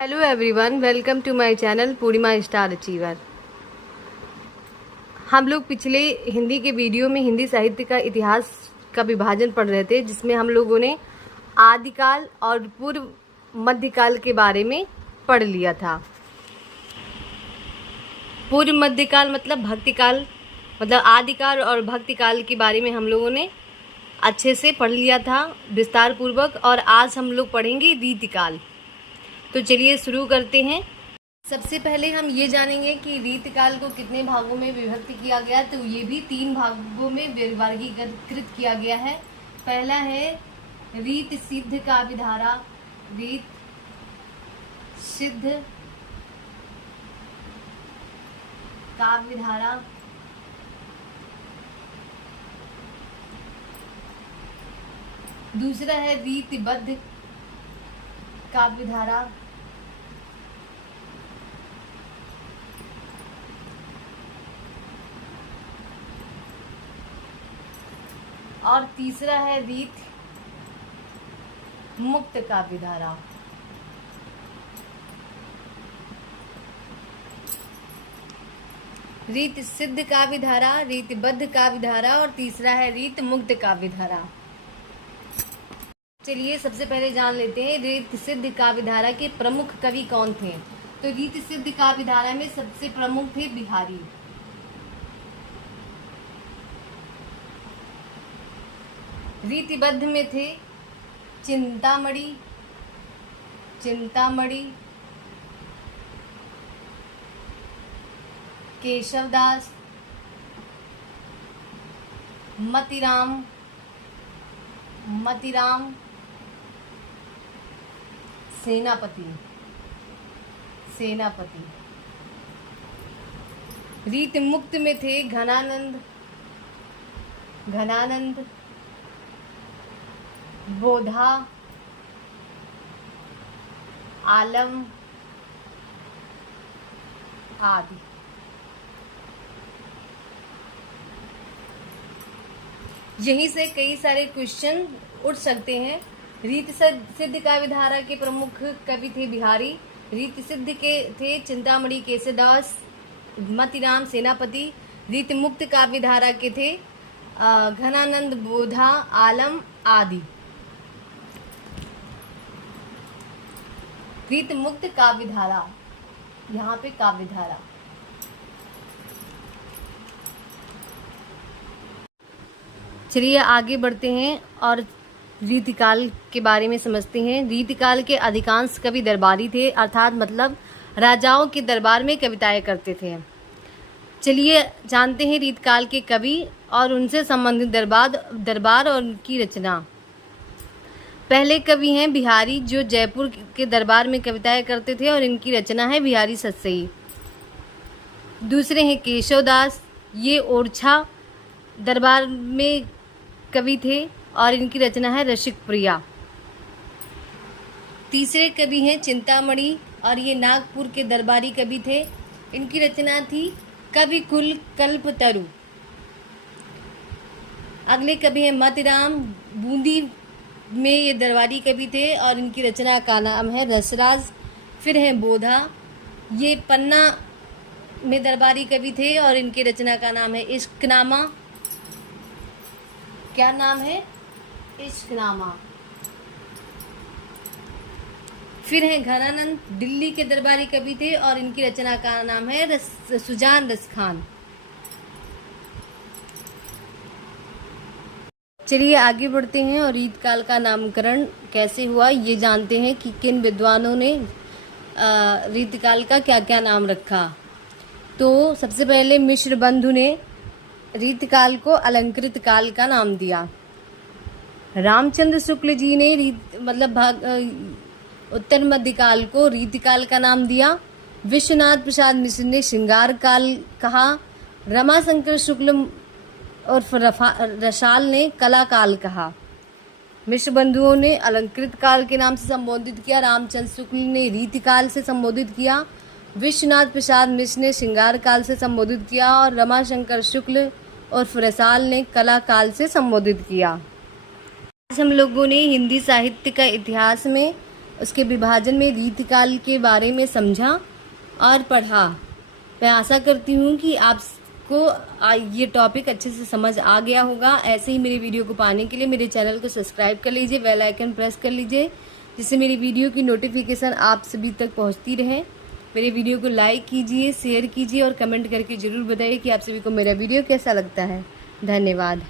Hello everyone, welcome to my channel Purnima star achiever. हम लोग पिछले हिंदी के वीडियो में हिंदी साहित्य का इतिहास का विभाजन पढ़ रहे थे, जिसमें हम लोगों ने आदिकाल और पूर्व मध्यकाल के बारे में पढ़ लिया था। पूर्व मध्यकाल मतलब भक्तिकाल, मतलब आदिकाल और भक्तिकाल के बारे में हम लोगों ने अच्छे से पढ़ लिया था विस्तार पूर्वक। और आज हम लोग पढ़ेंगे रीतिकाल। तो चलिए शुरू करते हैं। सबसे पहले हम ये जानेंगे कि रीतिकाल को कितने भागों में विभक्त किया गया। तो ये भी 3 भागों में वर्गीकृत किया गया है। पहला है रीत सिद्ध काव्यधारा। रीत सिद्ध काव्यधारा। दूसरा है रीतिबद्ध काव्यधारा। और तीसरा है रीत मुक्त काव्यधारा। रीत सिद्ध काव्यधारा, रीतिबद्ध काव्यधारा और तीसरा है रीत मुक्त काव्यधारा। चलिए सबसे पहले जान लेते हैं रीत सिद्ध काव्यधारा के प्रमुख कवि कौन थे। तो रीत सिद्ध काव्यधारा में सबसे प्रमुख थे बिहारी। रीतिबद्ध में थे चिंतामणि, केशवदास, मतीराम, सेनापति। रीत मुक्त में थे घनानंद, बोधा, आलम आदि। यहीं से कई सारे क्वेश्चन उठ सकते हैं। रीत सिद्ध काव्यधारा के प्रमुख कवि थे बिहारी। रीत सिद्ध के थे चिंतामणि, केशवदास, मतीराम, सेनापति। रीत मुक्त काव्यधारा के थे घनानंद, बोधा, आलम आदि। रीत मुक्त काव्यधारा, यहाँ पे काव्यधारा। चलिए आगे बढ़ते हैं और रीतिकाल के बारे में समझते हैं। रीतिकाल के अधिकांश कवि दरबारी थे, अर्थात मतलब राजाओं के दरबार में कविताएं करते थे। चलिए जानते हैं रीतिकाल के कवि और उनसे संबंधित दरबार और उनकी रचना। पहले कवि हैं बिहारी, जो जयपुर के दरबार में कविताएं करते थे और इनकी रचना है बिहारी सतसई। दूसरे हैं केशवदास, ये ओरछा दरबार में कवि थे और इनकी रचना है रसिक प्रिया। तीसरे कवि हैं चिंतामणि और ये नागपुर के दरबारी कवि थे। इनकी रचना थी कवि कुल कल्पतरु। अगले कवि हैं मतीराम, बूंदी में ये दरबारी कवि थे और इनकी रचना का नाम है रसराज। फिर हैं बोधा, ये पन्ना में दरबारी कवि थे और इनकी रचना का नाम है इश्कनामा। क्या नाम है? इश्कनामा। फिर हैं घनानंद, दिल्ली के दरबारी कवि थे और इनकी रचना का नाम है सुजान रसखान। चलिए आगे बढ़ते हैं और रीतकाल का नामकरण कैसे हुआ ये जानते हैं कि किन विद्वानों ने रीतकाल का क्या क्या नाम रखा। तो सबसे पहले मिश्र बंधु ने रीतकाल को अलंकृत काल का नाम दिया। रामचंद्र शुक्ल जी ने उत्तर मध्यकाल को रीतिकाल का नाम दिया। विश्वनाथ प्रसाद मिश्र ने श्रृंगार काल कहा। रमाशंकर शुक्ल और रसाल ने कला काल कहा। मिश्र बंधुओं ने अलंकृत काल के नाम से संबोधित किया। रामचंद्र शुक्ल ने रीतिकाल से संबोधित किया। विश्वनाथ प्रसाद मिश्र ने श्रृंगार काल से संबोधित किया और रमाशंकर शुक्ल और रसाल ने कला काल से संबोधित किया। आज हम लोगों ने हिंदी साहित्य का इतिहास में उसके विभाजन में रीतिकाल के बारे में समझा और पढ़ा। मैं आशा करती हूँ कि आपको ये टॉपिक अच्छे से समझ आ गया होगा। ऐसे ही मेरे वीडियो को पाने के लिए मेरे चैनल को सब्सक्राइब कर लीजिए, बेल आइकन प्रेस कर लीजिए, जिससे मेरी वीडियो की नोटिफिकेशन आप सभी तक पहुँचती रहे। मेरे वीडियो को लाइक कीजिए, शेयर कीजिए और कमेंट करके ज़रूर बताइए कि आप सभी को मेरा वीडियो कैसा लगता है। धन्यवाद।